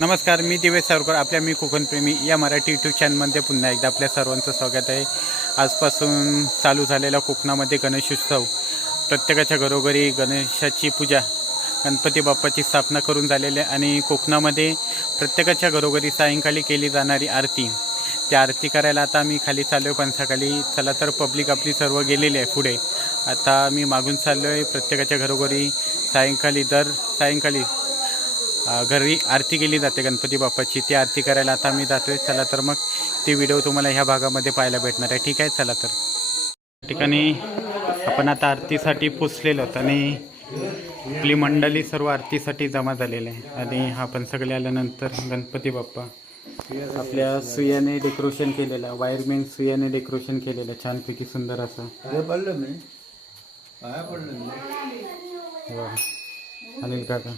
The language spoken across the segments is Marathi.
नमस्कार मी दिवेश सावरकर आपल्या मी कोकणप्रेमी या मराठी यूट्यूब चॅनलमध्ये पुन्हा एकदा आपल्या सर्वांचं स्वागत आहे. आजपासून चालू झालेला कोकणामध्ये गणेशोत्सव. प्रत्येकाच्या घरोघरी गणेशाची पूजा गणपती बाप्पाची स्थापना करून झालेली आहे आणि कोकणामध्ये प्रत्येकाच्या घरोघरी सायंकाळी केली जाणारी आरती. त्या आरती करायला आता मी खाली चाललो आहे पंचाखाली चला तर पब्लिक आपली सर्व गेलेली आहे पुढे. आता मी मागून चाललो आहे प्रत्येकाच्या घरोघरी. सायंकाळी दर सायंकाळी घरी आरती केली जाते गणपती बाप्पाची. ती आरती करायला आता मी जातोय. चला तर मग ती व्हिडिओ तुम्हाला ह्या भागामध्ये पाहायला भेटणार आहे. ठीक आहे? चला तर. ठिकाणी आपण आता आरतीसाठी पोचलेलो आहोत आणि आपली मंडळी सर्व आरतीसाठी जमा झालेले आहे. आणि आपण सगळे आल्यानंतर गणपती बाप्पा आपल्या सुयाने डेकोरेशन केलेलं वायरमॅन सुयाने डेकोरेशन केलेलं आहे. छानपैकी सुंदर असं. अनिल काका.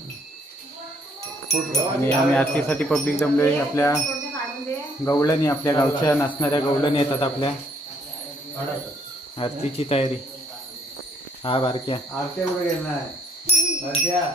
आणि आम्ही आरतीसाठी पब्लिक जमलोय आपल्या गवळणी आपल्या गावच्या नाचणाऱ्या गवळणी येतात आपल्या. आरतीची तयारी. हा बारक्या. आरत्या.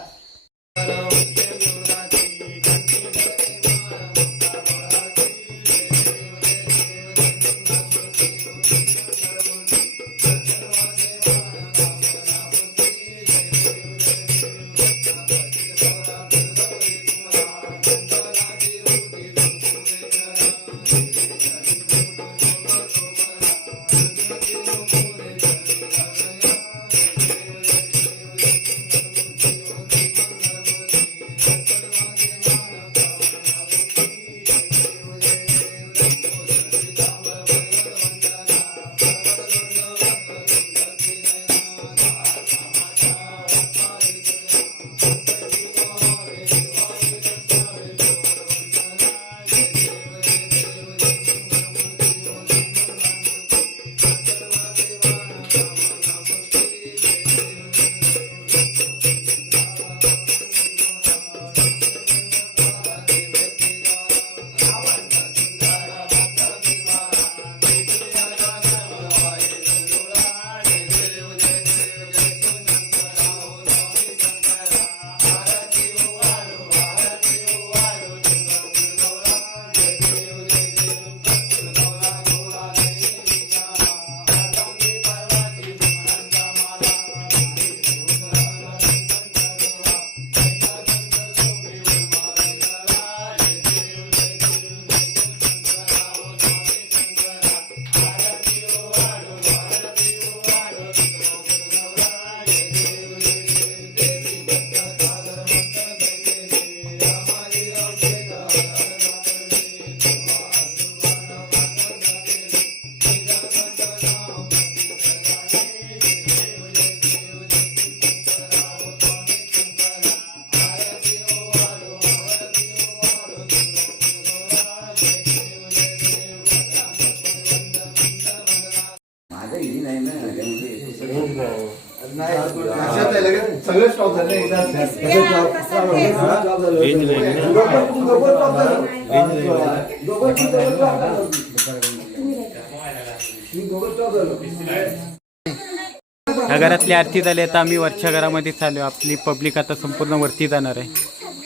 घरातली आरती झाली आता आम्ही वरच्या घरामध्ये चालू आपली पब्लिक आता संपूर्ण वरती जाणार आहे.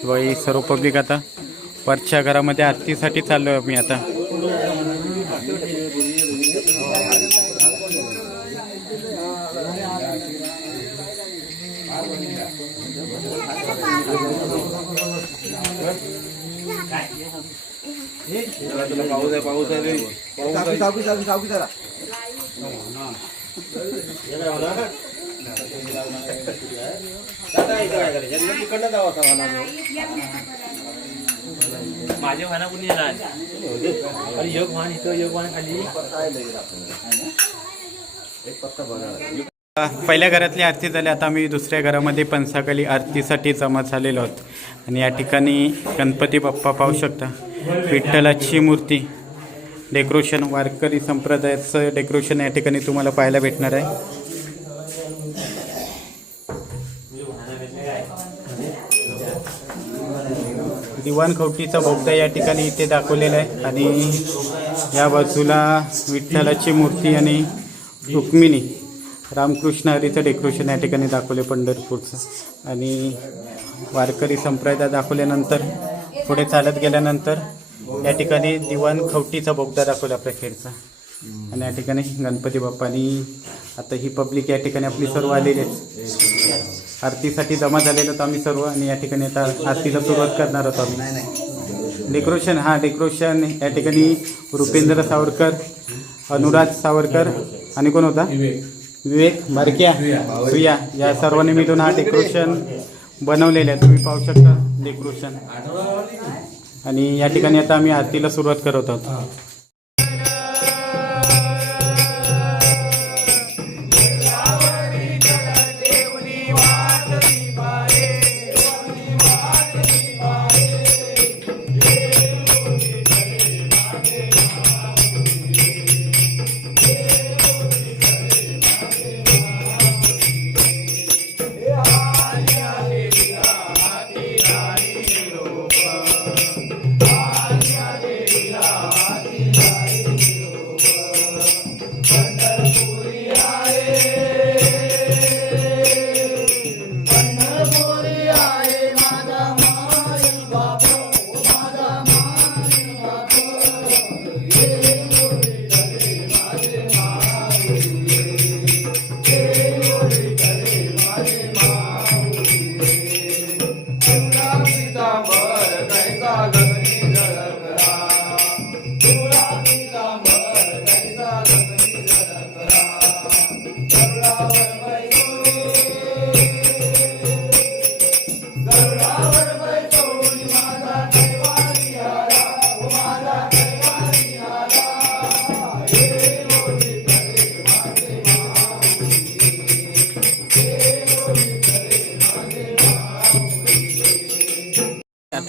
किंवा ही सर्व पब्लिक आता वरच्या घरामध्ये आरतीसाठी चाललो आहे आम्ही आता. सावकी सावकी सावकी सावकी जरा माझे वाहना कुणी येणार योग वाहन इथं योग वाहन खाली. पहिल्या घरातली आरती झाली आता आम्ही दुसऱ्या घरामध्ये पंचाखाली आरतीसाठी जमा झालेलो आहोत. आणि या ठिकाणी गणपती बाप्पा पाहू शकता. विठ्ठलाची मूर्ती. डेकोरेशन वारकरी संप्रदायाचं डेकोरेशन या ठिकाणी तुम्हाला पाहायला भेटणार आहे. दिवाण खवटीचा बोगदा या ठिकाणी इथे दाखवलेला आहे. आणि या बाजूला विठ्ठलाची मूर्ती आणि रुक्मिणी रामकृष्ण हरीचं डेकोरेशन या ठिकाणी दाखवले पंढरपूरचं. आणि वारकरी संप्रदाय दाखवल्यानंतर पुढे चालत गेल्यानंतर या ठिकाणी दिवाण खवटीचा बोगदा दाखवला आपल्या खेडचा. आणि या ठिकाणी गणपती बाप्पानी आता ही पब्लिक या ठिकाणी आपली सर्व आलेली आहेत आरतीसाठी जमा झालेलो होतो आम्ही सर्व आणि या ठिकाणी आता आरतीला सुरुवात करणार होतो आम्ही. डेकोरेशन हा डेकोरेशन या ठिकाणी रुपेंद्र सावरकर अनुराज सावरकर आणि कोण होता? विवेक मारक्या सुया या सर्वांनी मिळून हा डेकोरेशन बनवलेलं आहे. तुम्ही पाहू शकता डेकोरेशन. आणि या ठिकाणी आता आम्ही आरतीला सुरुवात करत आहोत.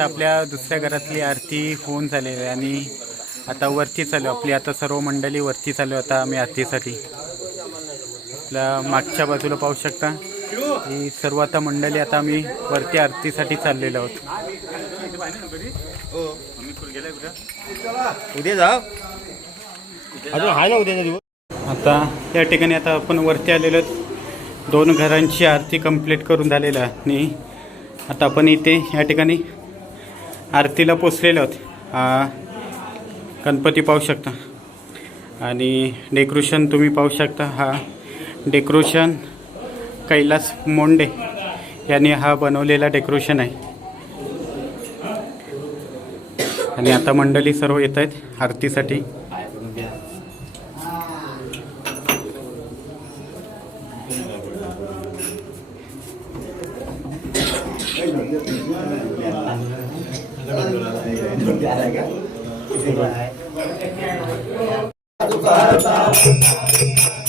आता आपल्या दुसऱ्या घरातली आरती होऊन झालेली आहे आणि आता वरती चालू आपली आता सर्व मंडळी वरती चालू आता आम्ही आरतीसाठी. आपल्या मागच्या बाजूला पाहू शकता ही सर्व आता मंडळी आता आम्ही वरती आरतीसाठी चाललेलो आहोत. उद्या जा. आता या ठिकाणी आता आपण वरती आलेलो आहोत. दोन घरांची आरती कंप्लीट करून झालेलं आहे. आणि आता आपण इथे या ठिकाणी आरतीला पोचलेले आहोत गणपती पाहू शकता. आणि डेकोरेशन तुम्ही पाहू शकता. हा डेकोरेशन कैलास मोंडे यांनी हा बनवलेला डेकोरेशन आहे. आणि आता मंडळी सर्व येत आहेत आरतीसाठी. 来吧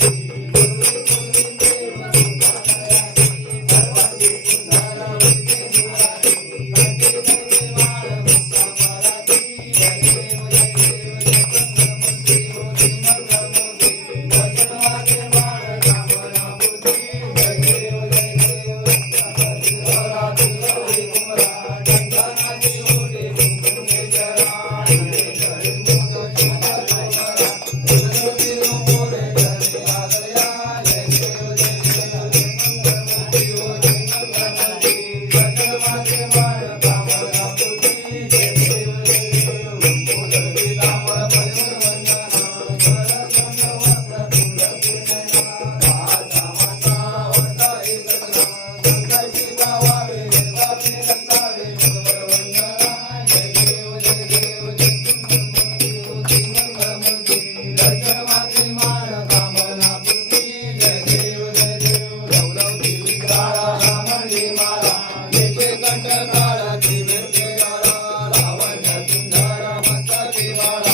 Shiva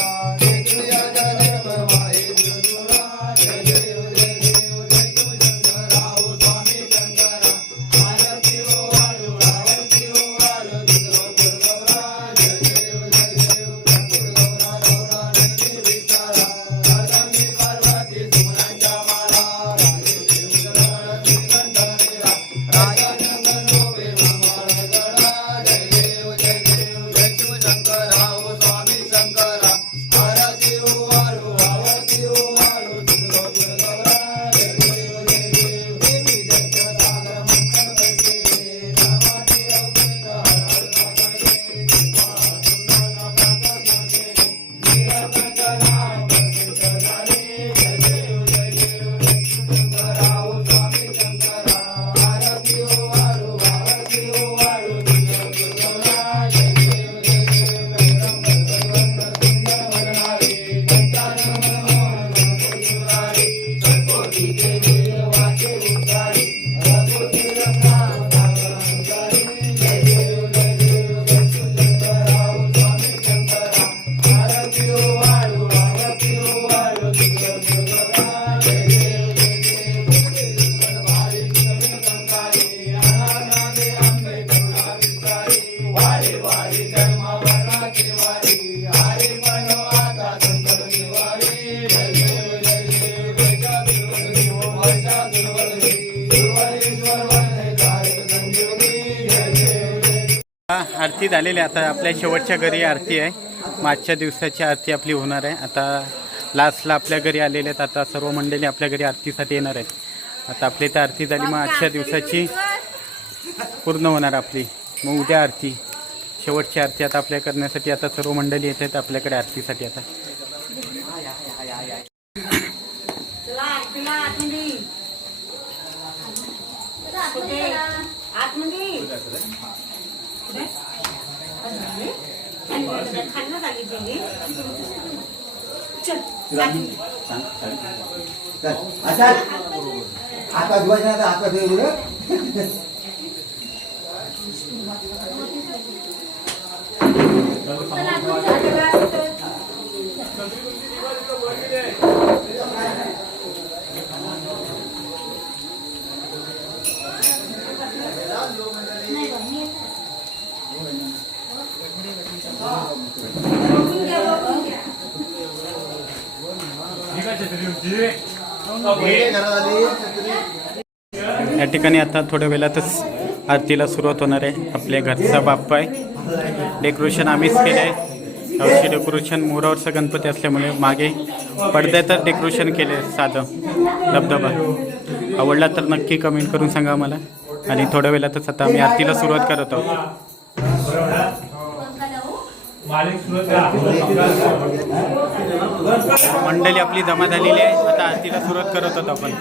आरती झालेली आहे. आता आपल्या शेवटच्या घरी आरती आहे. मग आजच्या दिवसाची आरती आपली होणार आहे. आता लास्टला आपल्या घरी आलेले आहेत. आता सर्व मंडळी आपल्या घरी आरतीसाठी येणार आहेत. आता आपली तर आरती झाली. मग आजच्या दिवसाची पूर्ण होणार आपली. मग उद्या आरती. शेवटची आरती आता आपल्या करण्यासाठी आता सर्व मंडळी येत आहेत आपल्याकडे आरतीसाठी आता. आतमध्ये. आतमध्ये? खाल्लं झाली त्यांनी चल आतमध्ये. आता आता धुवायचं आता या ठिकाणी आता थोड्या वेळातच आरतीला सुरुवात होणार आहे. आपल्या घरचा बाप्पा आहे. डेकोरेशन आम्हीच केलं आहे यावर्षी डेकोरेशन मोरावरचं गणपती असल्यामुळे मागे पडद्यातच डेकोरेशन केलं आहे साधं. धबधबा. आवडला तर नक्की कमेंट करून सांगा मला आणि थोड्या वेळातच आता आम्ही आरतीला सुरुवात करत आहोत. मंडळी आपली जमा झालेली आहे. आता आरतीला सुरुवात करत होतो आपण.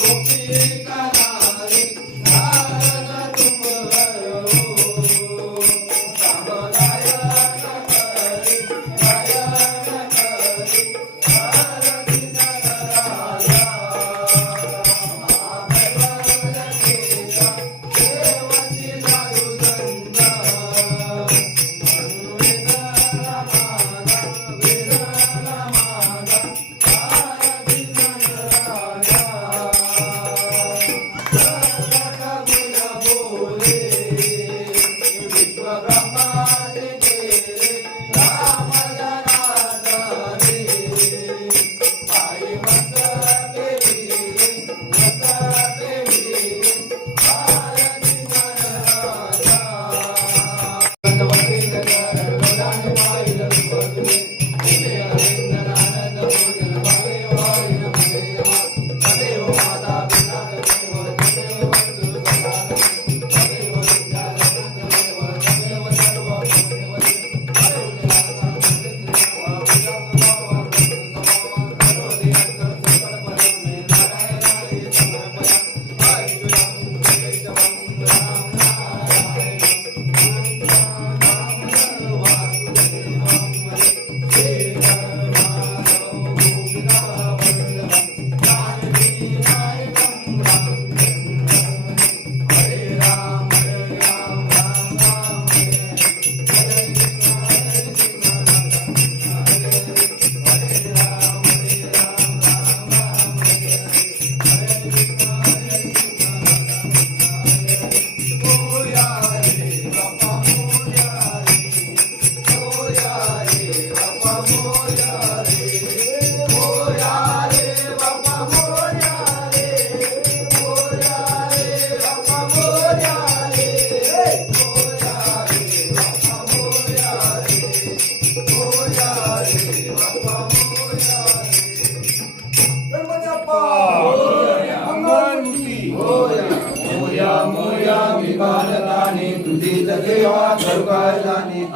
Vou ficar na areia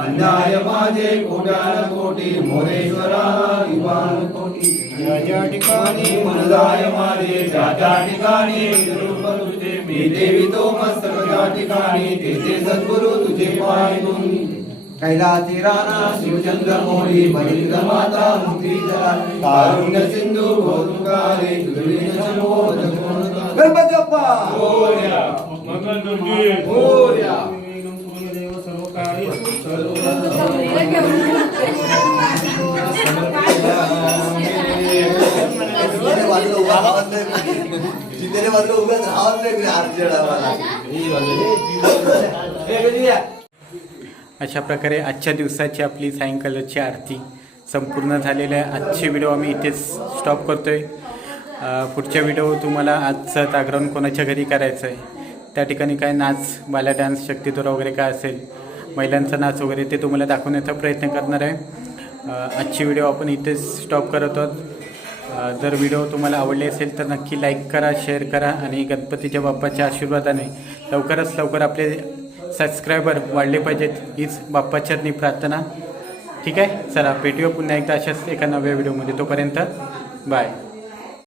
अन्याय माझे कोट्यान कोटी मोरेश्वरा विमान कोटी. ज्या ज्या ठिकाणी मनदाय माझे त्या त्या ठिकाणी मी देवी तो मस्तक त्या ठिकाणी तेथे सद्गुरु तुझे पाय दोन्ही. कैलासी राणा शिवचंद्र मोरी बलिंद्र माता मुक्ती जला कारुण्य सिंधू भोतुकारे गणपती बाप्पा! मोरया मोरया जितेने नाही अशा प्रकारे आजच्या दिवसाची आपली सायंकाळची आरती संपूर्ण झालेली आहे. आजचे व्हिडिओ आम्ही इथेच स्टॉप करतोय. पुढच्या व्हिडिओ तुम्हाला आजचं जागरण कोणाच्या घरी करायचं आहे त्या ठिकाणी काय नाच बाला डान्स शक्तिदोरा वगैरे काय असेल? महिलांचा नाच वगैरे ते तुम्हाला दाखवण्याचा प्रयत्न करणार आहे. आजची व्हिडिओ आपण इथेच स्टॉप करत आहोत. जर व्हिडिओ तुम्हाला आवडले असेल तर नक्की लाईक करा शेअर करा आणि गणपतीच्या बाप्पाच्या आशीर्वादाने लवकरच लवकर आपले सबस्क्रायबर वाढले पाहिजेत हीच बाप्पाचरणी प्रार्थना. ठीक आहे? चला भेटूया पुन्हा एकदा अशाच एका नव्या व्हिडिओमध्ये तोपर्यंत बाय